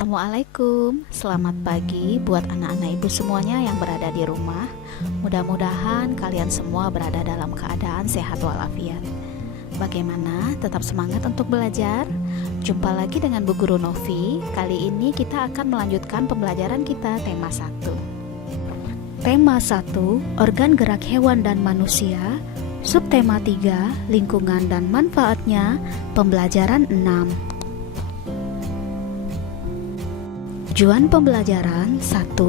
Assalamualaikum, selamat pagi buat anak-anak ibu semuanya yang berada di rumah. Mudah-mudahan kalian semua berada dalam keadaan sehat walafiat. Bagaimana? Tetap semangat untuk belajar? Jumpa lagi dengan Bu Guru Novi. Kali ini kita akan melanjutkan pembelajaran kita tema 1. Tema 1, organ gerak hewan dan manusia. Subtema 3, lingkungan dan manfaatnya. Pembelajaran 6. Tujuan pembelajaran 1.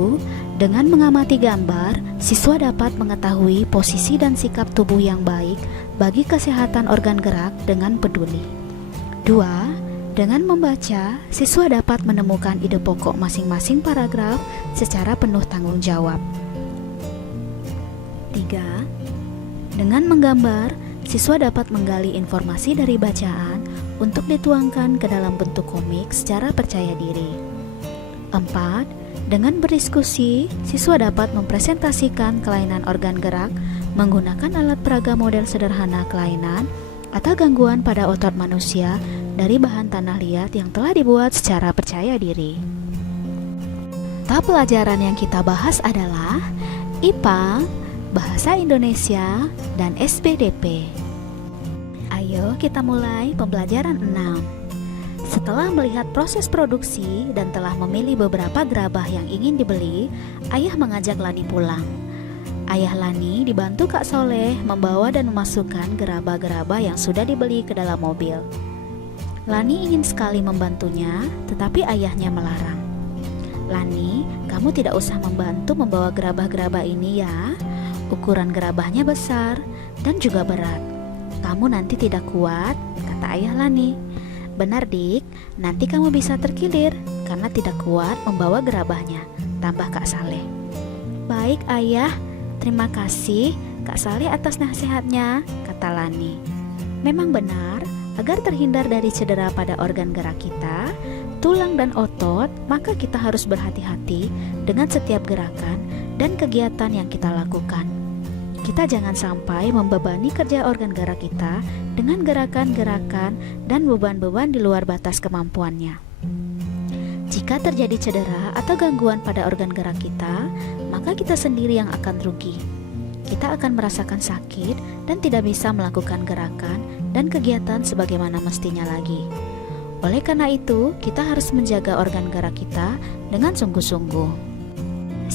Dengan mengamati gambar, siswa dapat mengetahui posisi dan sikap tubuh yang baik bagi kesehatan organ gerak dengan peduli. 2. Dengan membaca, siswa dapat menemukan ide pokok masing-masing paragraf secara penuh tanggung jawab. 3. Dengan menggambar, siswa dapat menggali informasi dari bacaan untuk dituangkan ke dalam bentuk komik secara percaya diri. 4. Dengan berdiskusi, siswa dapat mempresentasikan kelainan organ gerak menggunakan alat peraga model sederhana kelainan atau gangguan pada otot manusia dari bahan tanah liat yang telah dibuat secara percaya diri. Mata pelajaran yang kita bahas adalah IPA, Bahasa Indonesia, dan SPDP. Ayo kita mulai pembelajaran 6. Setelah melihat proses produksi dan telah memilih beberapa gerabah yang ingin dibeli, ayah mengajak Lani pulang. Ayah Lani dibantu Kak Soleh membawa dan memasukkan gerabah-gerabah yang sudah dibeli ke dalam mobil. Lani ingin sekali membantunya, tetapi ayahnya melarang. Lani, kamu tidak usah membantu membawa gerabah-gerabah ini ya. Ukuran gerabahnya besar dan juga berat. Kamu nanti tidak kuat, kata ayah Lani. Benar Dik, nanti kamu bisa terkilir karena tidak kuat membawa gerabahnya, tambah Kak Saleh. Baik ayah, terima kasih Kak Saleh atas nasihatnya, kata Lani. Memang benar, agar terhindar dari cedera pada organ gerak kita, tulang dan otot, maka kita harus berhati-hati dengan setiap gerakan dan kegiatan yang kita lakukan. Kita jangan sampai membebani kerja organ gerak kita dengan gerakan-gerakan dan beban-beban di luar batas kemampuannya. Jika terjadi cedera atau gangguan pada organ gerak kita, maka kita sendiri yang akan rugi. Kita akan merasakan sakit dan tidak bisa melakukan gerakan dan kegiatan sebagaimana mestinya lagi. Oleh karena itu, kita harus menjaga organ gerak kita dengan sungguh-sungguh.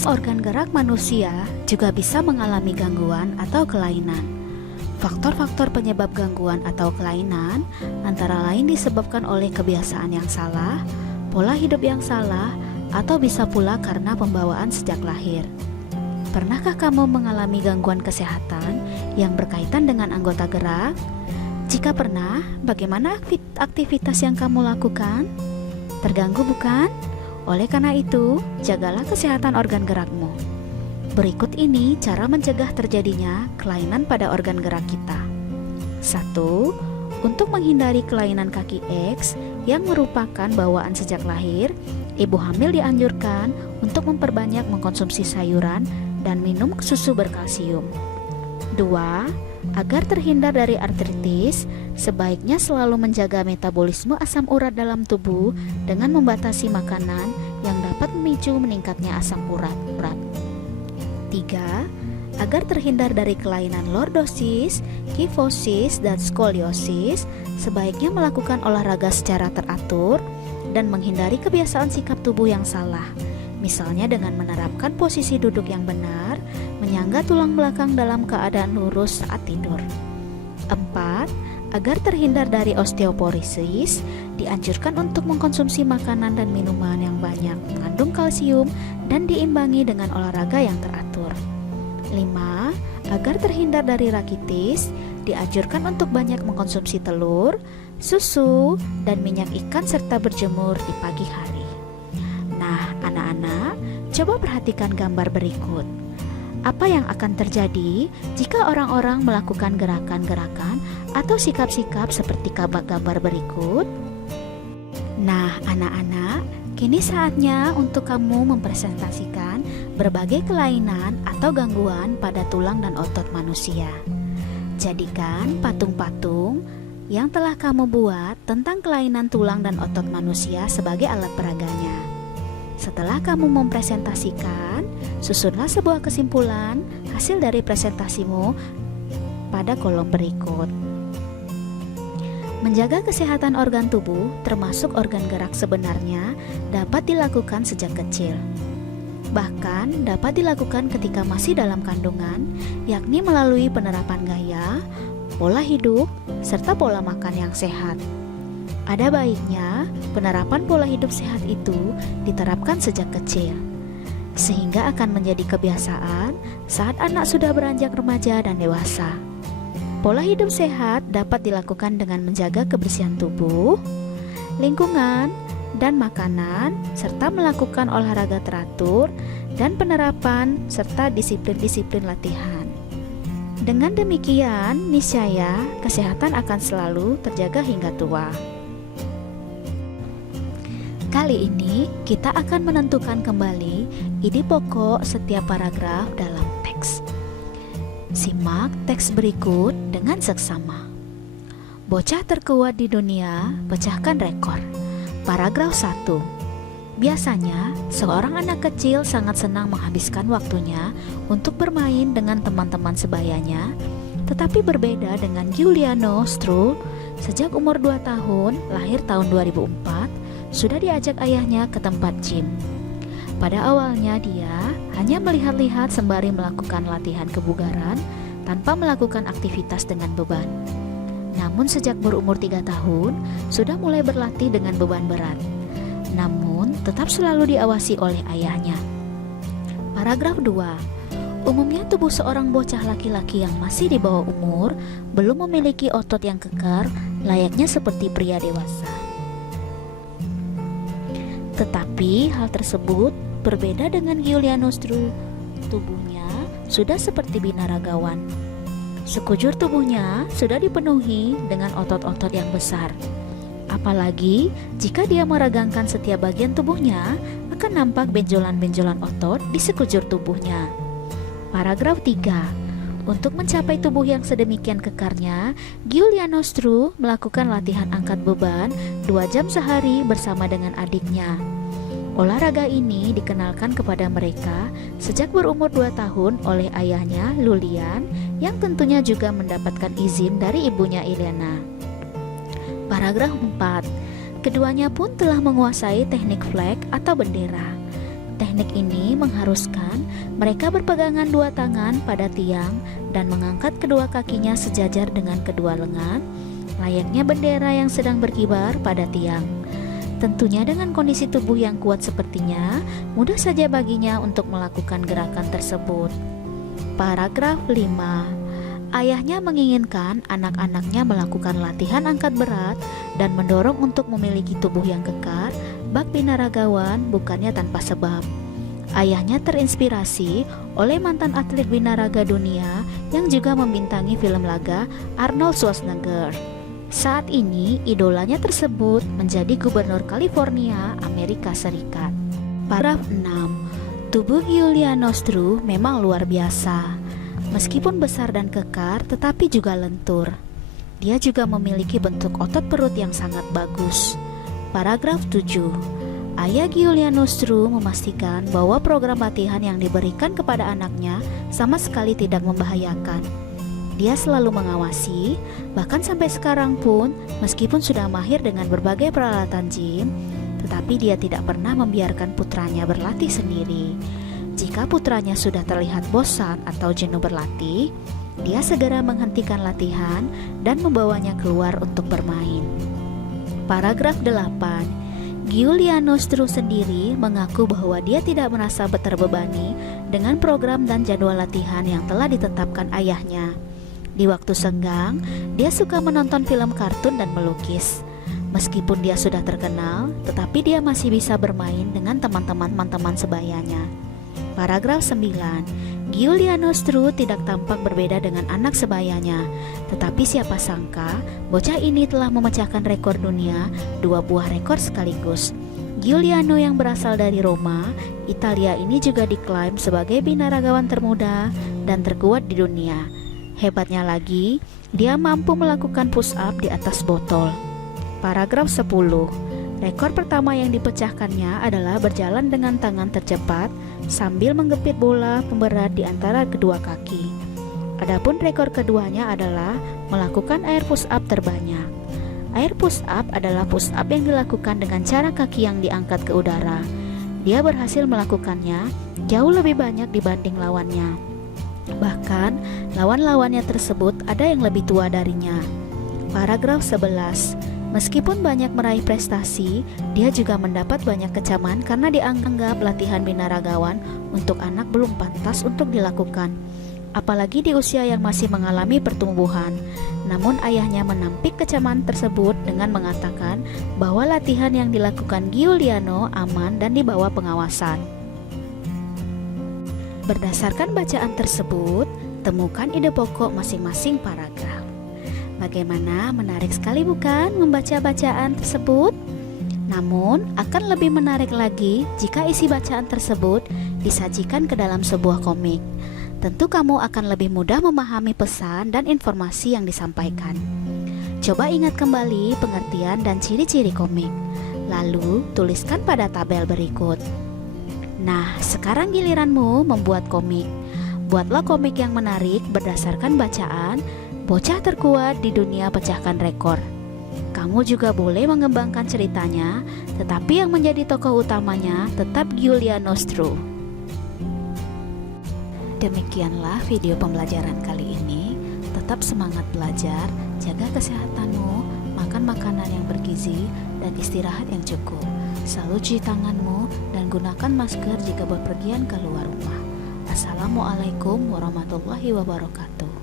Organ gerak manusia juga bisa mengalami gangguan atau kelainan. Faktor-faktor penyebab gangguan atau kelainan antara lain disebabkan oleh kebiasaan yang salah, pola hidup yang salah, atau bisa pula karena pembawaan sejak lahir. Pernahkah kamu mengalami gangguan kesehatan yang berkaitan dengan anggota gerak? Jika pernah, bagaimana aktivitas yang kamu lakukan? Terganggu bukan? Oleh karena itu, jagalah kesehatan organ gerakmu. Berikut ini cara mencegah terjadinya kelainan pada organ gerak kita. 1. Untuk menghindari kelainan kaki X yang merupakan bawaan sejak lahir, ibu hamil dianjurkan untuk memperbanyak mengkonsumsi sayuran dan minum susu berkalsium. 2. Agar terhindar dari artritis, sebaiknya selalu menjaga metabolisme asam urat dalam tubuh dengan membatasi makanan yang dapat memicu meningkatnya asam urat. 3. Agar terhindar dari kelainan lordosis, kifosis, dan skoliosis, sebaiknya melakukan olahraga secara teratur dan menghindari kebiasaan sikap tubuh yang salah. Misalnya dengan menerapkan posisi duduk yang benar, menyangga tulang belakang dalam keadaan lurus saat tidur. 4. Agar terhindar dari osteoporosis, dianjurkan untuk mengkonsumsi makanan dan minuman yang banyak mengandung kalsium dan diimbangi dengan olahraga yang teratur. 5. Agar terhindar dari rakitis, dianjurkan untuk banyak mengkonsumsi telur, susu, dan minyak ikan serta berjemur di pagi hari. Nah, anak-anak, coba perhatikan gambar berikut. Apa yang akan terjadi jika orang-orang melakukan gerakan-gerakan atau sikap-sikap seperti gambar berikut? Nah, anak-anak, kini saatnya untuk kamu mempresentasikan berbagai kelainan atau gangguan pada tulang dan otot manusia. Jadikan patung-patung yang telah kamu buat tentang kelainan tulang dan otot manusia sebagai alat peraganya. Setelah kamu mempresentasikan, susunlah sebuah kesimpulan hasil dari presentasimu pada kolom berikut. Menjaga kesehatan organ tubuh, termasuk organ gerak sebenarnya, dapat dilakukan sejak kecil. Bahkan dapat dilakukan ketika masih dalam kandungan, yakni melalui penerapan gaya, pola hidup, serta pola makan yang sehat. Ada baiknya penerapan pola hidup sehat itu diterapkan sejak kecil, sehingga akan menjadi kebiasaan saat anak sudah beranjak remaja dan dewasa. Pola hidup sehat dapat dilakukan dengan menjaga kebersihan tubuh, lingkungan, dan makanan, serta melakukan olahraga teratur dan penerapan serta disiplin-disiplin latihan. Dengan demikian, niscaya kesehatan akan selalu terjaga hingga tua. Kali ini kita akan menentukan kembali ide pokok setiap paragraf dalam teks. Simak teks berikut dengan seksama. Bocah terkuat di dunia pecahkan rekor. Paragraf 1. Biasanya, seorang anak kecil sangat senang menghabiskan waktunya untuk bermain dengan teman-teman sebayanya, tetapi berbeda dengan Giuliano Strull. Sejak umur 2 tahun, lahir tahun 2004, sudah diajak ayahnya ke tempat gym. Pada awalnya dia hanya melihat-lihat sembari melakukan latihan kebugaran tanpa melakukan aktivitas dengan beban. Namun sejak berumur 3 tahun, sudah mulai berlatih dengan beban berat. Namun tetap selalu diawasi oleh ayahnya. Paragraf 2. Umumnya tubuh seorang bocah laki-laki yang masih di bawah umur belum memiliki otot yang kekar layaknya seperti pria dewasa. Tetapi hal tersebut berbeda dengan Giuliano Strull. Tubuhnya sudah seperti binaragawan. Sekujur tubuhnya sudah dipenuhi dengan otot-otot yang besar. Apalagi jika dia meregangkan setiap bagian tubuhnya, akan nampak benjolan-benjolan otot di sekujur tubuhnya. Paragraf 3. Untuk mencapai tubuh yang sedemikian kekarnya, Giuliano Strull melakukan latihan angkat beban 2 jam sehari bersama dengan adiknya. Olahraga ini dikenalkan kepada mereka sejak berumur 2 tahun oleh ayahnya Lulian, yang tentunya juga mendapatkan izin dari ibunya Elena. Paragraf 4. Keduanya pun telah menguasai teknik flag atau bendera. Teknik ini mengharuskan mereka berpegangan 2 tangan pada tiang dan mengangkat kedua kakinya sejajar dengan kedua lengan, layaknya bendera yang sedang berkibar pada tiang. Tentunya dengan kondisi tubuh yang kuat sepertinya, mudah saja baginya untuk melakukan gerakan tersebut. Paragraf 5. Ayahnya menginginkan anak-anaknya melakukan latihan angkat berat dan mendorong untuk memiliki tubuh yang kekar, bak binaragawan bukannya tanpa sebab. Ayahnya terinspirasi oleh mantan atlet binaraga dunia yang juga membintangi film laga Arnold Schwarzenegger. Saat ini, idolanya tersebut menjadi gubernur California, Amerika Serikat. Paragraf 6. Tubuh Giuliano Strull memang luar biasa. Meskipun besar dan kekar, tetapi juga lentur. Dia juga memiliki bentuk otot perut yang sangat bagus. Paragraf 7. Ayah Giuliano Strull memastikan bahwa program latihan yang diberikan kepada anaknya sama sekali tidak membahayakan. Dia selalu mengawasi, bahkan sampai sekarang pun, meskipun sudah mahir dengan berbagai peralatan gym, tetapi dia tidak pernah membiarkan putranya berlatih sendiri. Jika putranya sudah terlihat bosan atau jenuh berlatih, dia segera menghentikan latihan dan membawanya keluar untuk bermain. Paragraf 8. Giuliano Strull sendiri mengaku bahwa dia tidak merasa terbebani dengan program dan jadwal latihan yang telah ditetapkan ayahnya. Di waktu senggang, dia suka menonton film kartun dan melukis. Meskipun dia sudah terkenal, tetapi dia masih bisa bermain dengan teman-teman sebayanya. Paragraf 9. Giuliano Strull tidak tampak berbeda dengan anak sebayanya, tetapi siapa sangka bocah ini telah memecahkan rekor dunia, 2 buah rekor sekaligus. Giuliano yang berasal dari Roma, Italia ini juga diklaim sebagai binaragawan termuda dan terkuat di dunia. Hebatnya lagi, dia mampu melakukan push up di atas botol. Paragraf 10. Rekor pertama yang dipecahkannya adalah berjalan dengan tangan tercepat sambil menggepit bola pemberat di antara kedua kaki. Adapun rekor keduanya adalah melakukan air push up terbanyak. Air push up adalah push up yang dilakukan dengan cara kaki yang diangkat ke udara. Dia berhasil melakukannya jauh lebih banyak dibanding lawannya. Bahkan, lawan-lawannya tersebut ada yang lebih tua darinya. Paragraf 11. Meskipun banyak meraih prestasi, dia juga mendapat banyak kecaman karena dianggap latihan binaragawan untuk anak belum pantas untuk dilakukan, apalagi di usia yang masih mengalami pertumbuhan. Namun ayahnya menampik kecaman tersebut dengan mengatakan bahwa latihan yang dilakukan Giuliano aman dan di bawah pengawasan. Berdasarkan bacaan tersebut, temukan ide pokok masing-masing paragraf. Bagaimana, menarik sekali bukan membaca bacaan tersebut? Namun, akan lebih menarik lagi jika isi bacaan tersebut disajikan ke dalam sebuah komik. Tentu kamu akan lebih mudah memahami pesan dan informasi yang disampaikan. Coba ingat kembali pengertian dan ciri-ciri komik, lalu tuliskan pada tabel berikut. Nah, sekarang giliranmu membuat komik. Buatlah komik yang menarik berdasarkan bacaan bocah terkuat di dunia pecahkan rekor. Kamu juga boleh mengembangkan ceritanya, tetapi yang menjadi tokoh utamanya tetap Giuliano Stru. Demikianlah video pembelajaran kali ini. Tetap semangat belajar, jaga kesehatanmu, makan makanan yang bergizi, dan istirahat yang cukup. Selalu cuci tanganmu dan gunakan masker jika berpergian ke luar rumah. Assalamualaikum warahmatullahi wabarakatuh.